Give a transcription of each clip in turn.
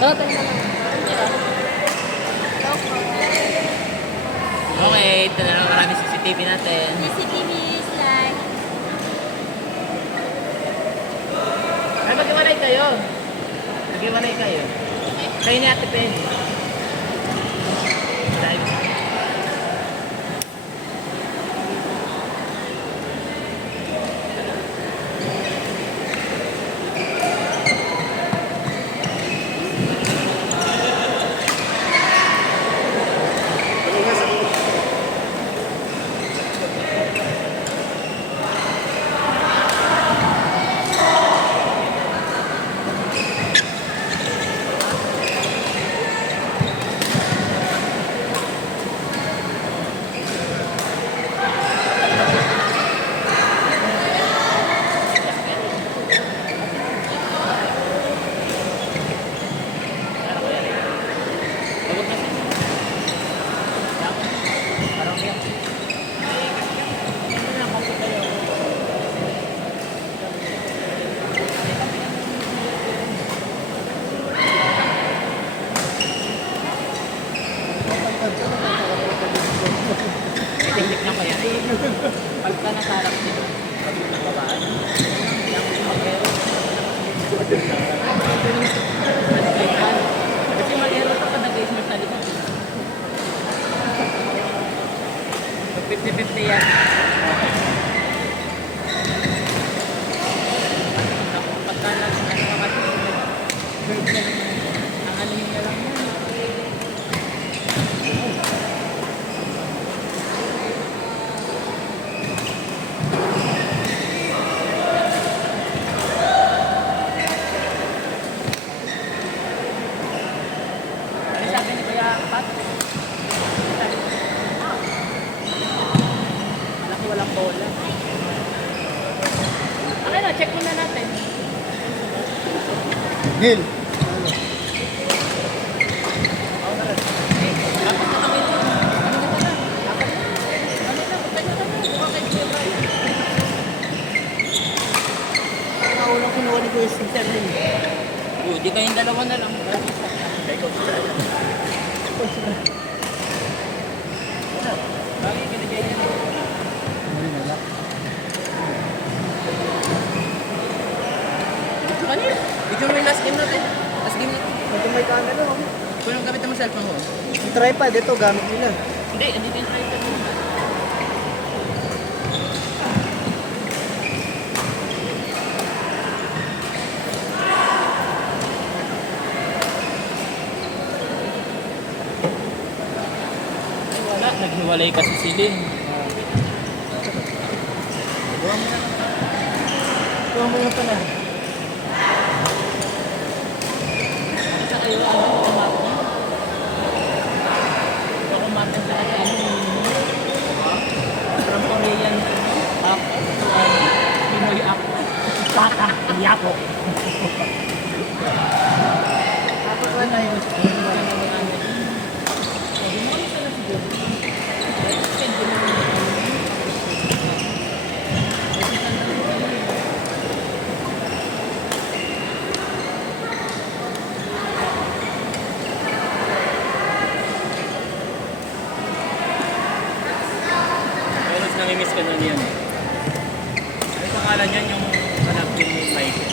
Oo, tayo na lang. Okay, ito na lang maraming CCTV natin. CCTV is like... Ay, mag-iwalay kayo. Mag-iwalay kayo. Kayo ni Ate Penny. Dahil. Itik na ko yan. Pagka nasarap dito, sabi ng babaan, yung mag-ero. Kasi mag-ero ito kada guys mo sa likod. 50-50 yan. Pagka lang, bird na naman. Ang ano nyo lang yan. Sabi ni Kuya Pat, malaki walang bola. Okay na, check muna natin. Neil. Unang kinuha ni Kuya Cesar na yun. Di kayong dalawa na lang. Bakit kinagay niya? Kanina, video mo yung last game natin. Last game natin. Ito may camera oh. Kung ang gamit mo cellphone mo. Yung tripod, ito gamit nila. Hindi, andito yung tripod mo. Ay, wala. Naghiwalay kasi silin. Kuha mo na pala. Isa kayo, ano, kumakan. Ito kumakan sa kasi ano, from Korean up to Pinoy up. Baka, Yapo. Tapos wala yun. Namimiss ka na niyan. Ano pangalan niyan yung anak ni Michael?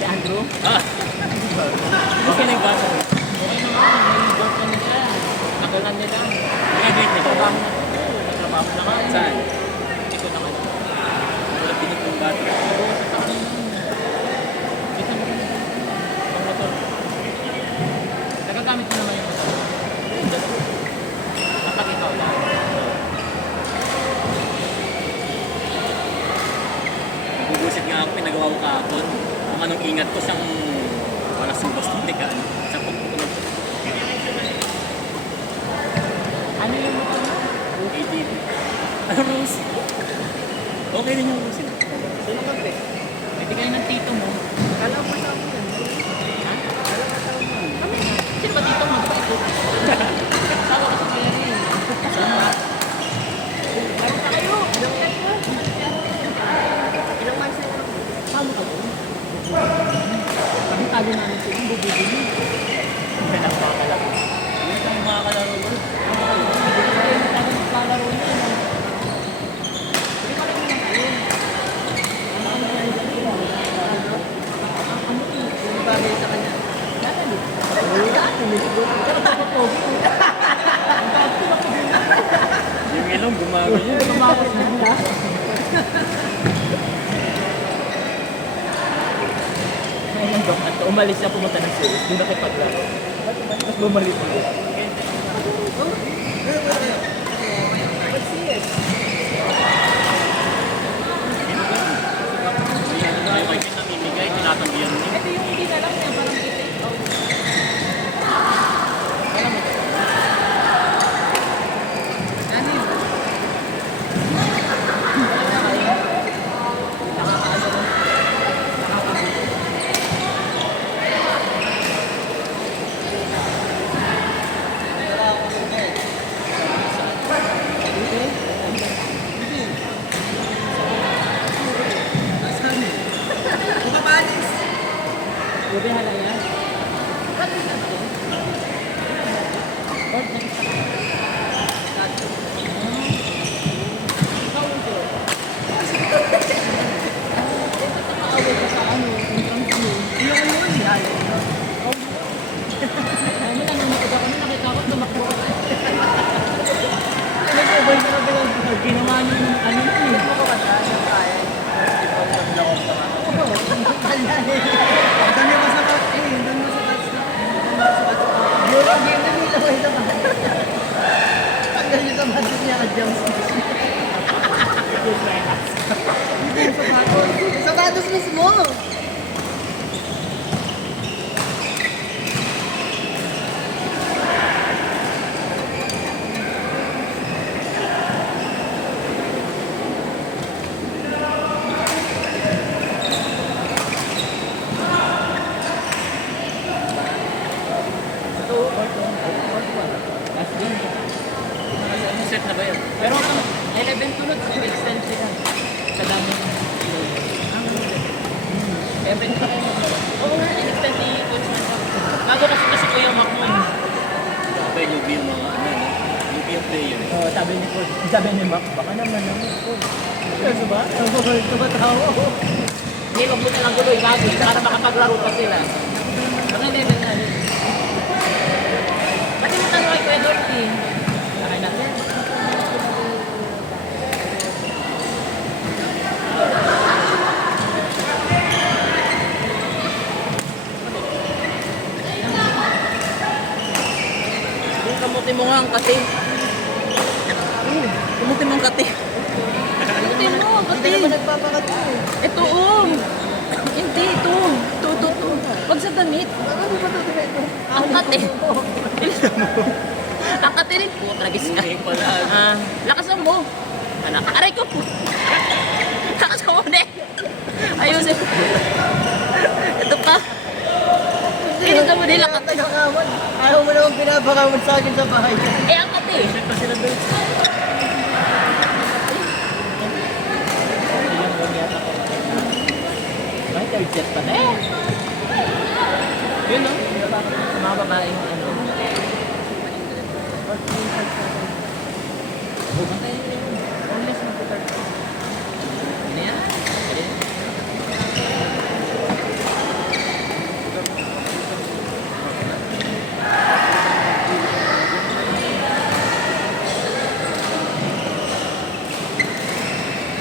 Si Andrew? Ah! Hindi ka nagbasa. Okay naman, may girlfriend na siya. Nakalan niya lang. Nag-graduate niya. Trabaho na. Trabaho na ka. Saan? Hindi ko naman. Wala pinitong bata. Kita mo rin. Ang motor. Nagagamit mo naman yung motor. Kapag ikaw lang. Gugusit nga ako, pinagawa ko kahapon. Kung anong ingat ko siyang wala subas ng ligaan. Sa pagpupunod ko. Ano yung motor mo? ATV. Ano Rose? Okay rin yung Rose. Sino ka pe? Pwede kayo ng tito mo. Kala ko kasama yan. Ha? Kala ko kasama yan. Sino ba tito mo? Sawa ka sa kaya rin. Sama. Laro na kayo! Ilang months na? Ilang months na? Paano ka doon? Pag talo namin sila, bubuli mo. Yan ang makakalaro. Yan ang makakalaro mo. Bagay sa kanya. Yung ilong gumagay yun. At umalis na pumunta ng series, doon nakipaglaro. Tapos bumalik ulit. May kaisin namimigay, tinatanggihan mo. Ito yung hindi na lang niya, parang i-take out. Buti hala yan. Ginawa niyo ng ano yun. Doon yung masabat eh. Doon masabat na. Yung game na nila ko ito. Tanggal yung sabatos niya at jump Hindi yung sabatos. Yung sabatos mismo. Last game. Set na ba yun? Pero kung 11 tulad, extend sila. Sa dami ng 11 tulad. Oo nga, in-extend ni Coach na. Bago kasi Kuya Mac mo. Sabi, UB yung mga ano, UB yung player. Oo, sabi ni Coach. Sabi ni Mac, baka naman naman, Coach. Ano ba? Ano ba? Ito ba tao? Hindi, wag mo nalang guloy, bago. Para makapaglaro pa sila. Mga 11 na yun. Pati mo tanong kay Kuya Dorothy. Sakay natin. Yung kamuti mo nga ang kati. Kamuti mo ang kati. Kamuti mo, Hindi kati. naman nagpapakato eh. Ito, hindi, ito. Ito. Wag sa damit. Ano ba ito? Ang kati. Ang kati rin po, tragis ka. Lakasan mo. Anak, aray ko po. Lakasan mo na. Ayusin. Ito pa. Pinita mo nila kati. Tagakawan. Ayaw mo naman pinapakawan sa akin sa bahay. Eh, ang kati. May third set pa na eh. Yun no? Mga babae yung ano. Bumantay nyo yun. Unless mag-third set. Ano yan?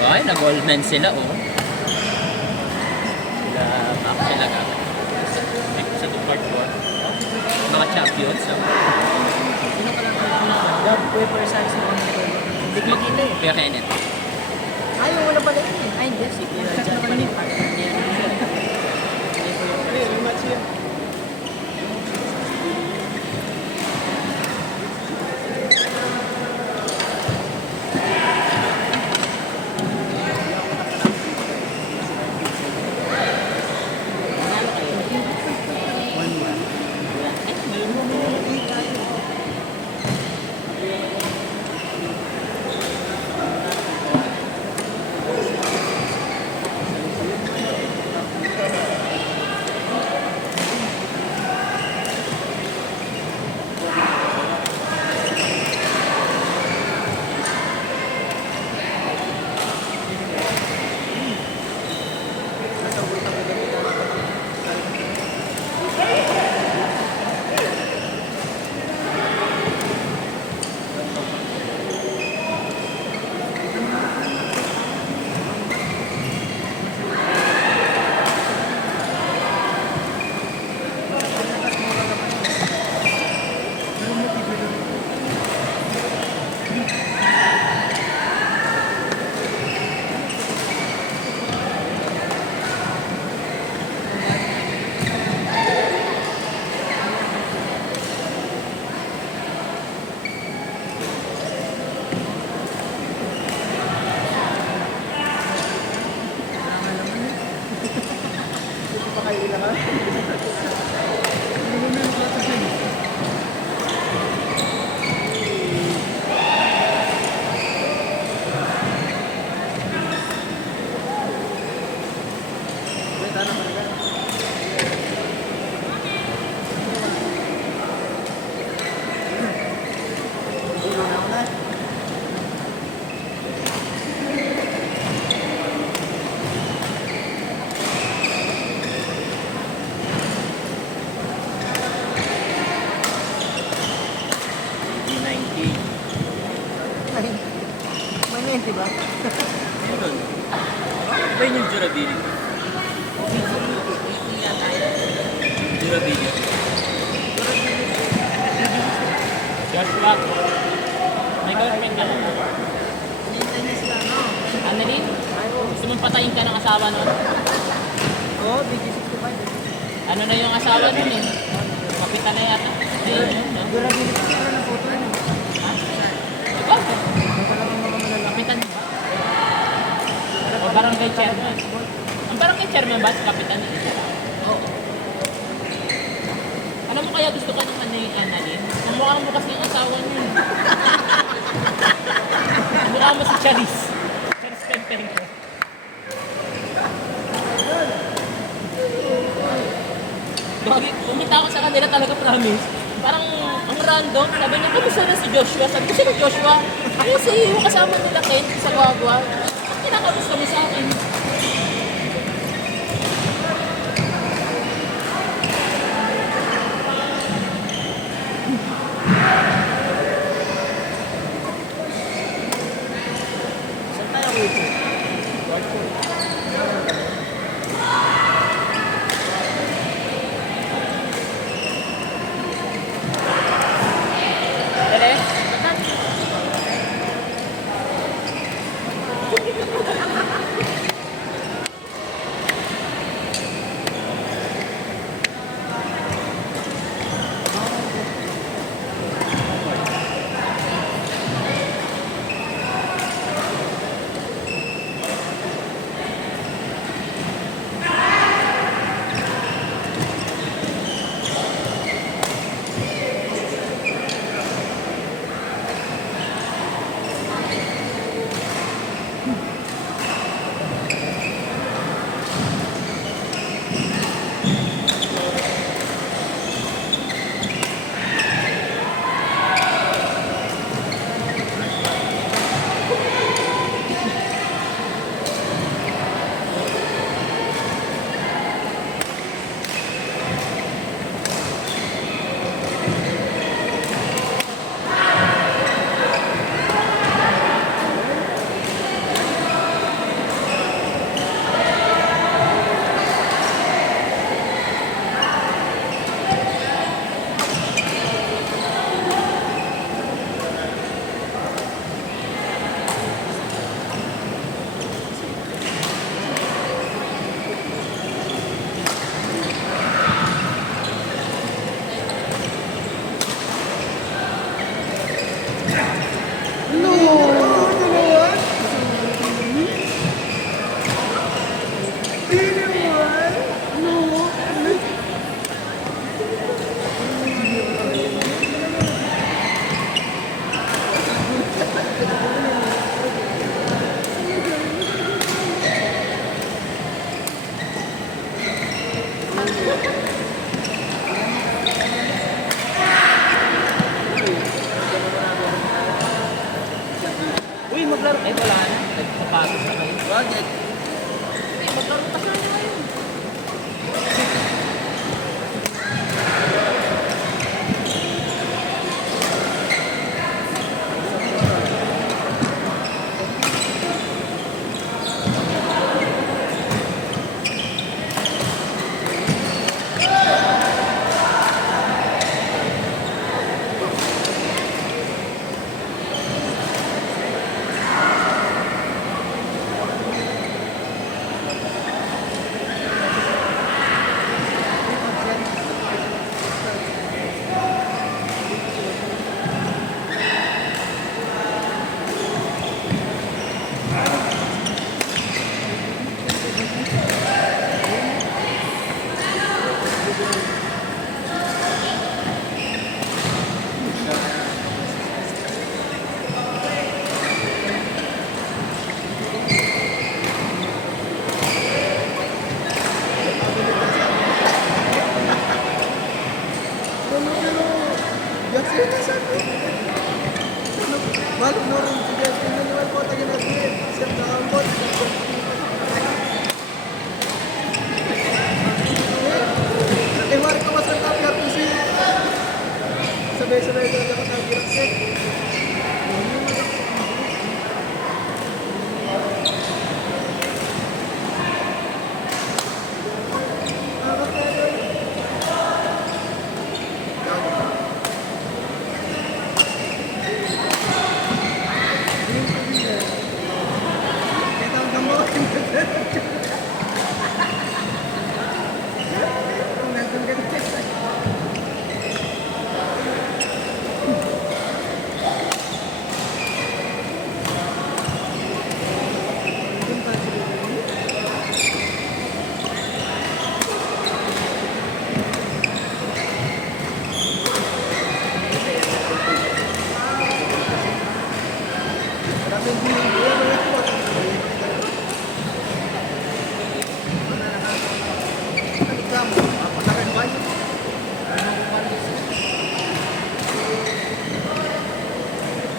Ay, nag-goldman sila oh. Sila gamit. Sa part 1. Mga champions. So. Sino ka lang tayo? Gab, Pepper Sans mo. Hindi makita eh. Kuya Kenneth. Ayaw mo na pala yun eh. Ay, hindi. Si Kuya Jan pa rin. Rematch yun. Durability. Durability. Joshua. May girlfriend ka na. Annalyn? Gusto mong patayin ka ng asawa nun? Oo, BG65. Ano na yung asawa nun eh? Kapitan na yata. Ayun yun, no? Durability kasi ano na photo yun. Ha? Ikaw? Kapitan ba? O barangay chairman? Ang barangay chairman ba? Kapitan na isa? Oo. Alam mo kaya gusto ka ng Annalyn? Ang mukha mo kasi yung asawa niyo. Ang mukha mo si Charis. Charis Pempenko. Gagi, umita ako sa kanila talaga, promise. Parang ang random. Sabi niya, kamusta na si Joshua? Sabi ko, sino Joshua? Ayun si yung kasama nila Ken sa Guagua. Kinakamusta mo sa akin?